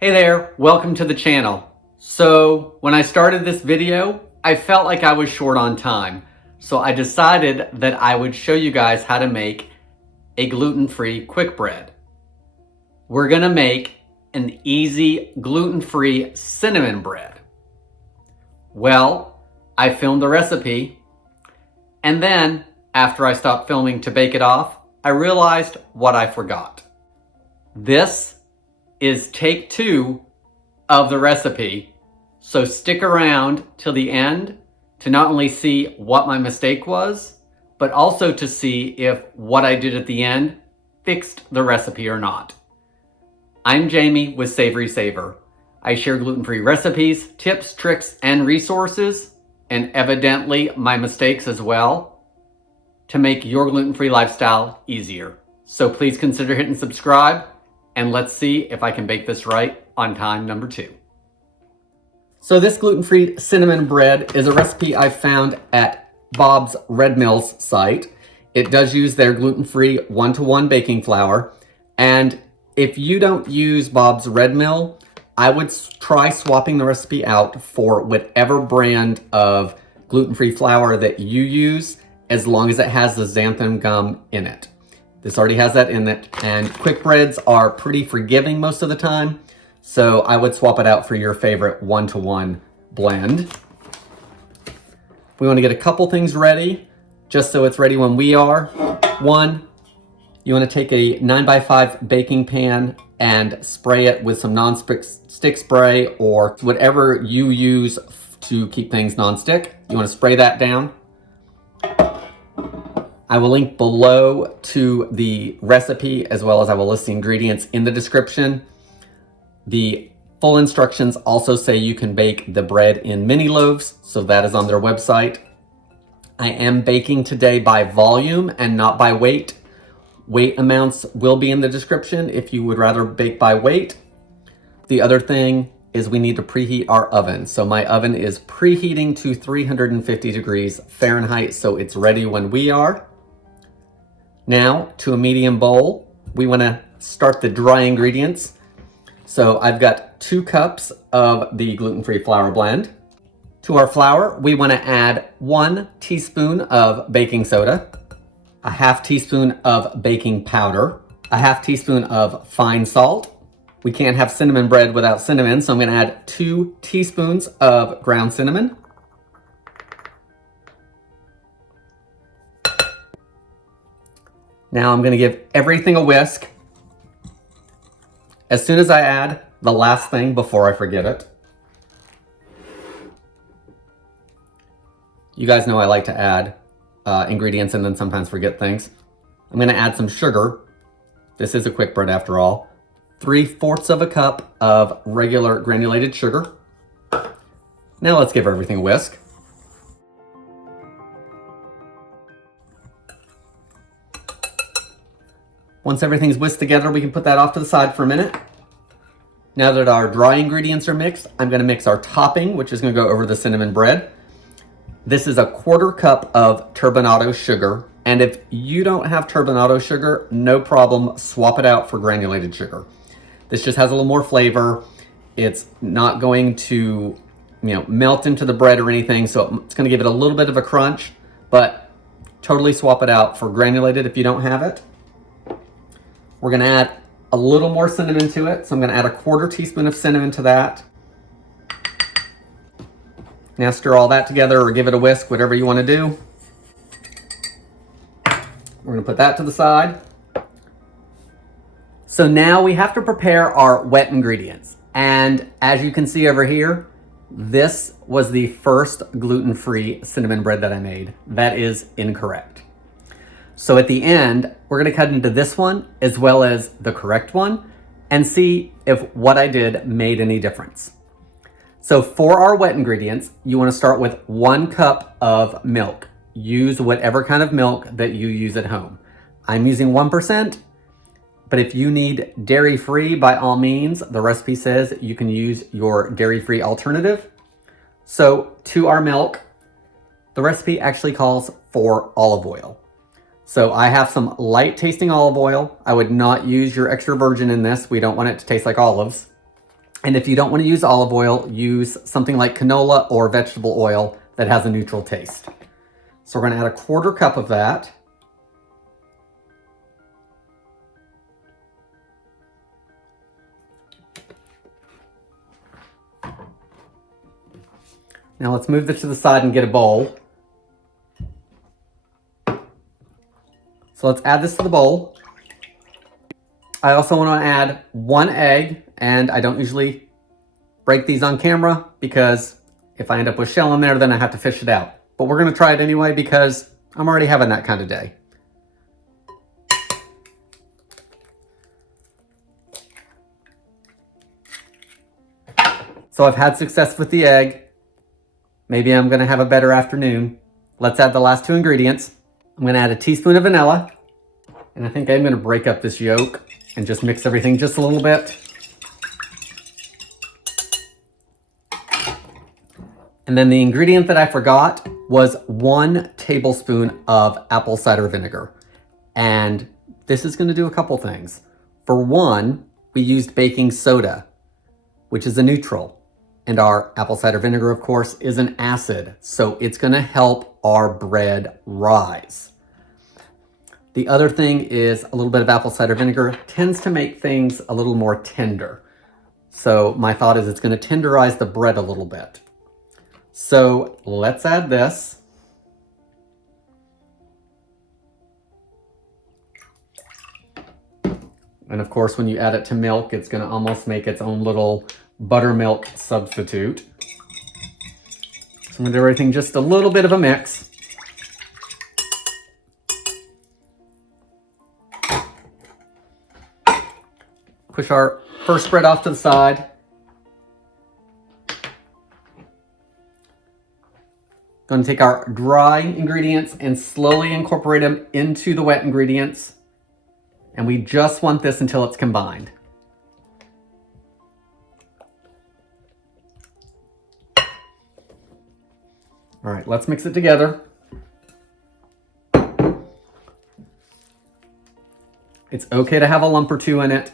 Hey there, welcome to the channel. So when I started this video, I felt like I was short on time. So I decided that I would show you guys how to make a gluten-free quick bread. We're gonna make an easy gluten-free cinnamon bread. Well, I filmed the recipe, and then after I stopped filming to bake it off, I realized what I forgot. This is take 2 of the recipe, so stick around till the end to not only see what my mistake was, but also to see if what I did at the end fixed the recipe or not. I'm Jamie with SavorySaver. I share gluten-free recipes, tips, tricks, and resources, and evidently my mistakes as well, to make your gluten-free lifestyle easier. So please consider hitting subscribe, and let's see if I can bake this right on time number 2. So this gluten-free cinnamon bread is a recipe I found at Bob's Red Mill's site. It does use their gluten-free 1-to-1 baking flour. And if you don't use Bob's Red Mill, I would try swapping the recipe out for whatever brand of gluten-free flour that you use, as long as it has the xanthan gum in it. This already has that in it, and quick breads are pretty forgiving most of the time, so I would swap it out for your favorite 1-to-1 blend. We want to get a couple things ready, just so it's ready when we are. One, you want to take a 9x5 baking pan and spray it with some non-stick spray or whatever you use to keep things non-stick. You want to spray that down. I will link below to the recipe, as well as I will list the ingredients in the description. The full instructions also say you can bake the bread in mini loaves, so that is on their website. I am baking today by volume and not by weight. Weight amounts will be in the description if you would rather bake by weight. The other thing is we need to preheat our oven. So my oven is preheating to 350 degrees Fahrenheit, so it's ready when we are. Now, to a medium bowl, we want to start the dry ingredients. So I've got 2 cups of the gluten-free flour blend. To our flour, we want to add 1 teaspoon of baking soda, a half teaspoon of baking powder, a half teaspoon of fine salt. We can't have cinnamon bread without cinnamon, so I'm going to add 2 teaspoons of ground cinnamon. Now I'm going to give everything a whisk. As soon as I add the last thing before I forget it. You guys know I like to add ingredients and then sometimes forget things. I'm going to add some sugar. This is a quick bread after all. 3/4 of a cup of regular granulated sugar. Now let's give everything a whisk. Once everything's whisked together, we can put that off to the side for a minute. Now that our dry ingredients are mixed, I'm going to mix our topping, which is going to go over the cinnamon bread. This is a 1/4 cup of turbinado sugar. And if you don't have turbinado sugar, no problem, swap it out for granulated sugar. This just has a little more flavor. It's not going to, melt into the bread or anything, so it's going to give it a little bit of a crunch, but totally swap it out for granulated if you don't have it. We're going to add a little more cinnamon to it, so I'm going to add a 1/4 teaspoon of cinnamon to that. Now stir all that together or give it a whisk, whatever you want to do. We're going to put that to the side. So now we have to prepare our wet ingredients. And as you can see over here, this was the first gluten-free cinnamon bread that I made. That is incorrect. So at the end, we're going to cut into this one as well as the correct one and see if what I did made any difference. So for our wet ingredients, you want to start with 1 cup of milk. Use whatever kind of milk that you use at home. I'm using 1%, but if you need dairy-free, by all means, the recipe says you can use your dairy-free alternative. So to our milk, the recipe actually calls for olive oil. So I have some light tasting olive oil. I would not use your extra virgin in this. We don't want it to taste like olives. And if you don't want to use olive oil, use something like canola or vegetable oil that has a neutral taste. So we're going to add a 1/4 cup of that. Now let's move this to the side and get a bowl. So let's add this to the bowl. I also want to add 1 egg, and I don't usually break these on camera because if I end up with shell in there, then I have to fish it out. But we're going to try it anyway because I'm already having that kind of day. So I've had success with the egg. Maybe I'm going to have a better afternoon. Let's add the last 2 ingredients. I'm going to add a teaspoon of vanilla. And I think I'm going to break up this yolk and just mix everything just a little bit. And then the ingredient that I forgot was 1 tablespoon of apple cider vinegar. And this is going to do a couple things. For one, we used baking soda, which is a neutral. And our apple cider vinegar, of course, is an acid. So it's going to help our bread rise. The other thing is a little bit of apple cider vinegar tends to make things a little more tender. So my thought is it's going to tenderize the bread a little bit. So let's add this. And of course, when you add it to milk, it's going to almost make its own little buttermilk substitute. So I'm going to do everything just a little bit of a mix. Push our first spread off to the side. Going to take our dry ingredients and slowly incorporate them into the wet ingredients. And we just want this until it's combined. All right, let's mix it together. It's okay to have a lump or 2 in it.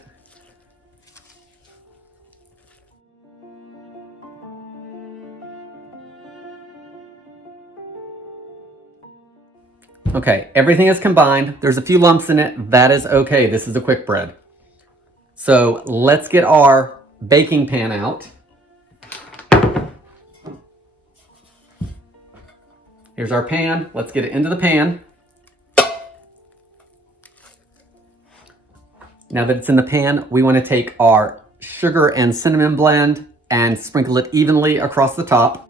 Okay, everything is combined. There's a few lumps in it. That is okay. This is a quick bread. So let's get our baking pan out. Here's our pan. Let's get it into the pan. Now that it's in the pan, we want to take our sugar and cinnamon blend and sprinkle it evenly across the top.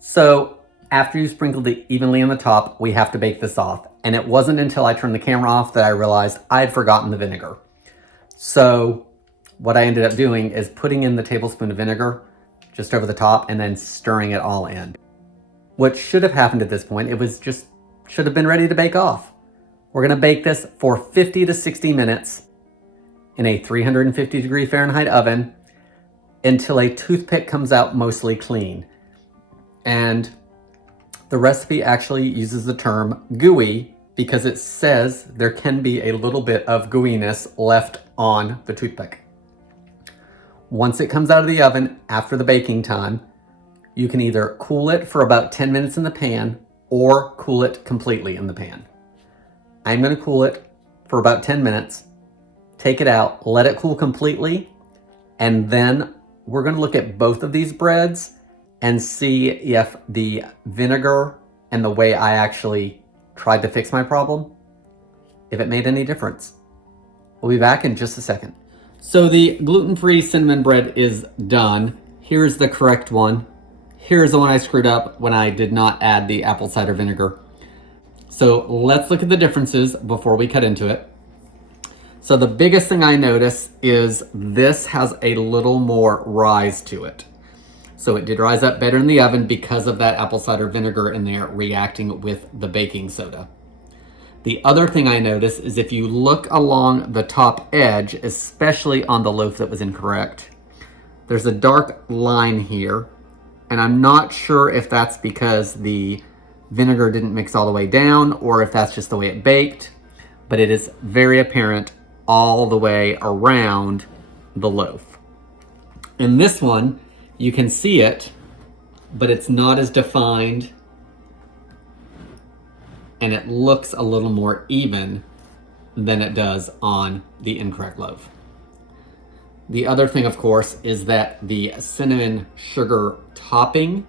So after you sprinkled it evenly on the top, we have to bake this off. And it wasn't until I turned the camera off that I realized I had forgotten the vinegar. So what I ended up doing is putting in the tablespoon of vinegar just over the top and then stirring it all in. What should have happened at this point, it was just should have been ready to bake off. We're gonna bake this for 50 to 60 minutes in a 350 Fahrenheit oven until a toothpick comes out mostly clean. And the recipe actually uses the term gooey because it says there can be a little bit of gooiness left on the toothpick. Once it comes out of the oven after the baking time, you can either cool it for about 10 minutes in the pan or cool it completely in the pan. I'm going to cool it for about 10 minutes, take it out, let it cool completely, and then we're going to look at both of these breads and see if the vinegar and the way I actually tried to fix my problem, if it made any difference. We'll be back in just a second. So the gluten-free cinnamon bread is done. Here's the correct one. Here's the one I screwed up when I did not add the apple cider vinegar. So let's look at the differences before we cut into it. So the biggest thing I notice is this has a little more rise to it. So it did rise up better in the oven because of that apple cider vinegar in there reacting with the baking soda. The other thing I notice is if you look along the top edge, especially on the loaf that was incorrect, there's a dark line here. And I'm not sure if that's because the vinegar didn't mix all the way down or if that's just the way it baked. but it is very apparent all the way around the loaf. In this one, you can see it, but it's not as defined, and it looks a little more even than it does on the incorrect loaf. The other thing, of course, is that the cinnamon sugar topping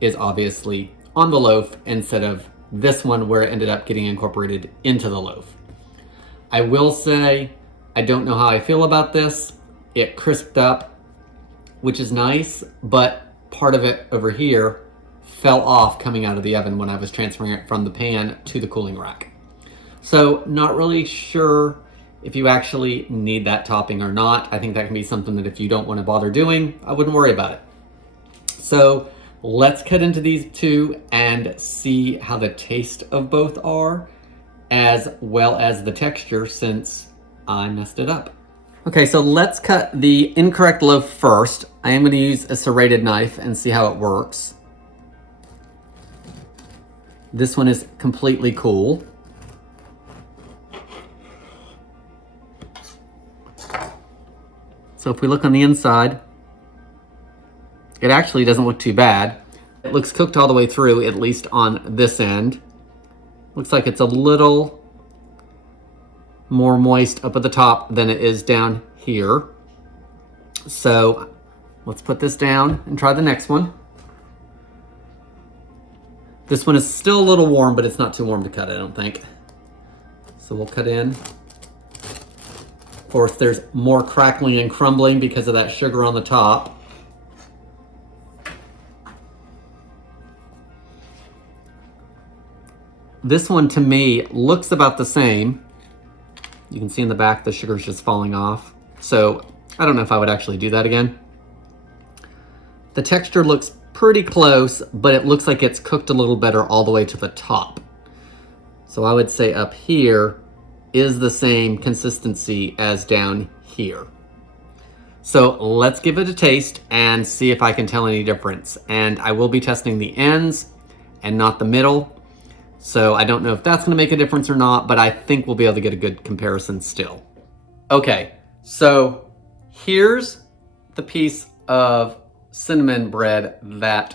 is obviously on the loaf instead of this one where it ended up getting incorporated into the loaf. I will say, I don't know how I feel about this. It crisped up, which is nice, but part of it over here fell off coming out of the oven when I was transferring it from the pan to the cooling rack. So not really sure if you actually need that topping or not. I think that can be something that if you don't want to bother doing, I wouldn't worry about it. So let's cut into these two and see how the taste of both are, as well as the texture, since I messed it up. Okay, so let's cut the incorrect loaf first. I am going to use a serrated knife and see how it works. This one is completely cool. So if we look on the inside, it actually doesn't look too bad. It looks cooked all the way through, at least on this end. Looks like it's a little more moist up at the top than it is down here. So let's put this down and try the next one. This one is still a little warm, but it's not too warm to cut, I don't think. So we'll cut in. Of course, there's more crackling and crumbling because of that sugar on the top. This one, to me, looks about the same. You can see in the back the sugar's just falling off. So I don't know if I would actually do that again. The texture looks pretty close, but it looks like it's cooked a little better all the way to the top. So I would say up here is the same consistency as down here. So let's give it a taste and see if I can tell any difference. And I will be testing the ends and not the middle. So I don't know if that's gonna make a difference or not, but I think we'll be able to get a good comparison still. Okay, so here's the piece of cinnamon bread that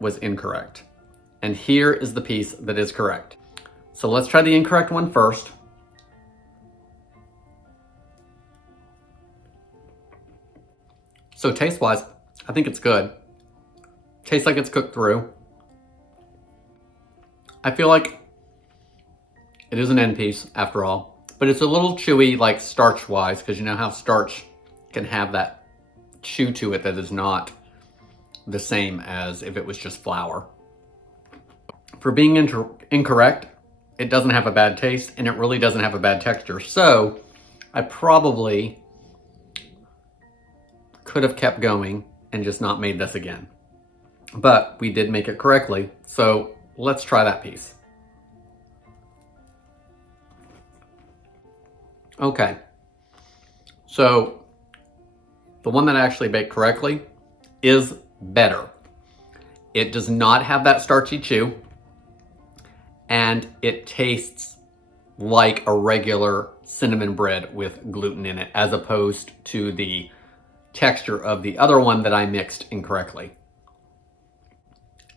was incorrect. And here is the piece that is correct. So let's try the incorrect one first. So taste-wise, I think it's good. Tastes like it's cooked through. I feel like it is an end piece after all, but it's a little chewy, like starch-wise, because you know how starch can have that chew to it that is not the same as if it was just flour. For being incorrect, it doesn't have a bad taste, and it really doesn't have a bad texture. So I probably could have kept going and just not made this again. But we did make it correctly, so let's try that piece. Okay, so the one that I actually baked correctly is better. It does not have that starchy chew, and it tastes like a regular cinnamon bread with gluten in it, as opposed to the texture of the other one that I mixed incorrectly.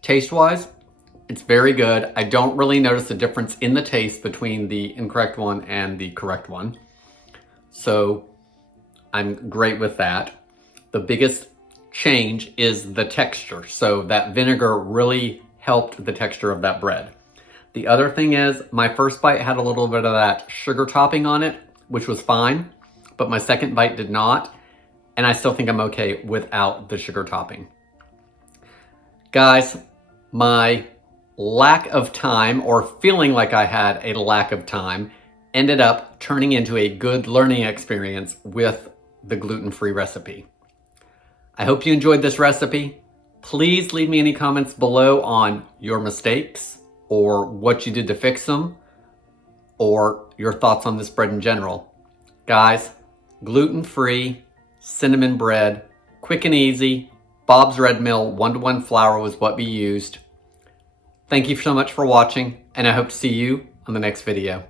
Taste-wise, it's very good. I don't really notice a difference in the taste between the incorrect one and the correct one. So I'm great with that. The biggest change is the texture. So that vinegar really helped the texture of that bread. The other thing is my first bite had a little bit of that sugar topping on it, which was fine, but my second bite did not. And I still think I'm okay without the sugar topping. Guys, my lack of time, or feeling like I had a lack of time, ended up turning into a good learning experience with the gluten-free recipe. I hope you enjoyed this recipe. Please leave me any comments below on your mistakes, or what you did to fix them, or your thoughts on this bread in general. Guys, gluten-free cinnamon bread, quick and easy. Bob's Red Mill 1-to-1 flour was what we used. Thank you so much for watching, and I hope to see you on the next video.